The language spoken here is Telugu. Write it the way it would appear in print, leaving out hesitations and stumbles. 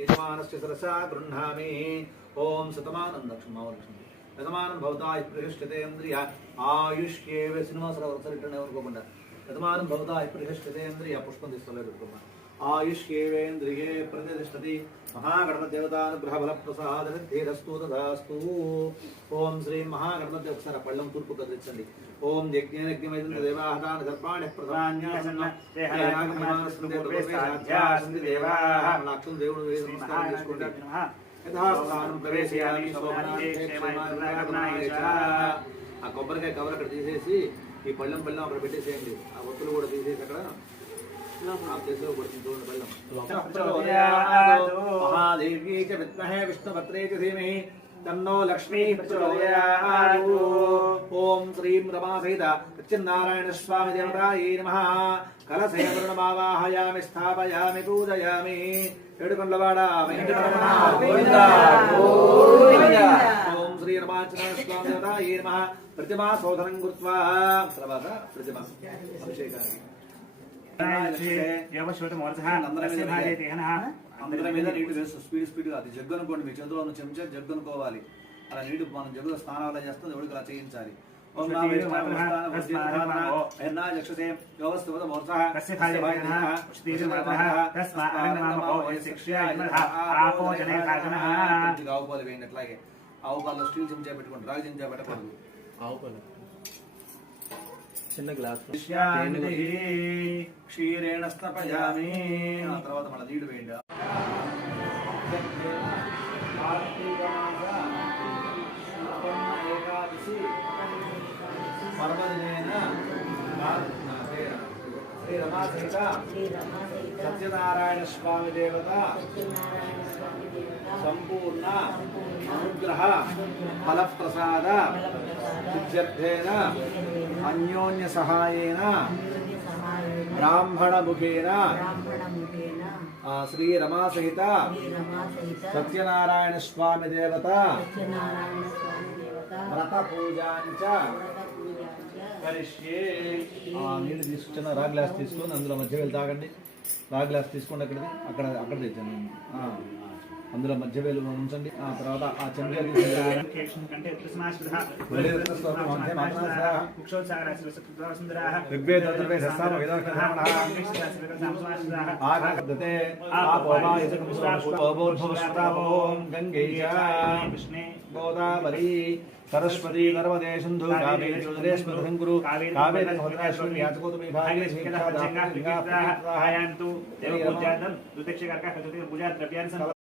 यजमानस्य सरसा गृह्णामि ओम शतमानं लक्ष्मी शतमानं भवताय प्रतिष्ठितेन्द्रिय आयुष्येव सिनेमा सरवरसरिटने वरकोకుండా शतमानं भवताय प्रतिष्ठितेन्द्रिय पुष्पं తీసుకోలే పెట్టుకోమా आयुष्येवेन्द्रिये प्रतिष्ठति महागणपतिदेवतानुग्रह फलप्रसादसिद्धिरस्तु तदास्तु ओम श्री महागणपति ఒకసారి పళ్ళం తూర్పు కదిలించండి ओम यज्ञयज्ञमैदं देवाहतान् सर्पाणि प्रधान्यासन्न देहागमनास्मृते देवाः लक्ष्मी దేవుడు నమస్కారం చేసుకోండి యథాస్థానం ప్రవేశయామి ఆ కొబ్బరికాయ కవర్ అక్కడ తీసేసి ఈ పళ్ళం అక్కడ పెట్టేసేయండి ఆ ఒత్తులు కూడా తీసేసి అక్కడ महादेवी च विद्महे विष्णुभद्रे च धीमहि तन्नो लक्ष्मी प्रचोदयात् ओम श्रीं रमासहित सत्यनारायण स्वामी देवतायै नमः कलशे वरुणमावाहयामि स्थापयामि पूजयामि एडुकोंडलवाड वेंकटरमण गोविंद गोविंद ओम श्री रमाचरण स्वामी देवतायै नमः प्रतिमा शोधनं कृत्वा सर्वदा प्रतिमा अभिषेकानि అందరి మీద నీళ్లు వేస్తూ స్పీడ్ అది జగ్గు అనుకోండి మీ చేతిలో ఉన్న చెంచా జగ్గు అనుకోవాలి అలా నీళ్లు మనం జగ్గులో స్నానాలు చేస్తాం దేవుడికి అలా చేయించాలి ఆవు పాలు వేయండి అట్లాగే ఆవు పాలలో స్టీల్ చెంచా పెట్టుకోండి రాగి చెంచా పెట్టకూడదు ఆవు పాలు చిన్న గ్లాస్ క్షీరేణ స్థాపయామి ఆ తర్వాత మన నీళ్లు వేయండి సత్యనారాయణ స్వామి దేవత సంపూర్ణ అనుగ్రహ ఫలప్రసాద సిద్ధ్యర్థేన అన్యోన్య సహాయేన బ్రాహ్మణ ముఖేన శ్రీ రమా సహిత సత్యనారాయణ స్వామి దేవత వ్రత పూజాంచ కరిష్యే నీళ్ళు తీసుకున్న రా గ్లాస్ తీసుకొని అందులో మధ్య వేలు తాగండి రా గ్లాస్ తీసుకోండి అక్కడ తెచ్చండి అందులో మధ్య వేలు ఉంచండి ఆ తర్వాత ఆ చెంచా గోదావరి सरस्वती नर्मदे सिंधु कावेरी जलेश्वरी शंकुरु कावेरी भद्राश्वरी याचकोतमी भागे शिक्षा दायन्तु देव पूजार्थं दुतिक्षकारका पूजा द्रव्यानि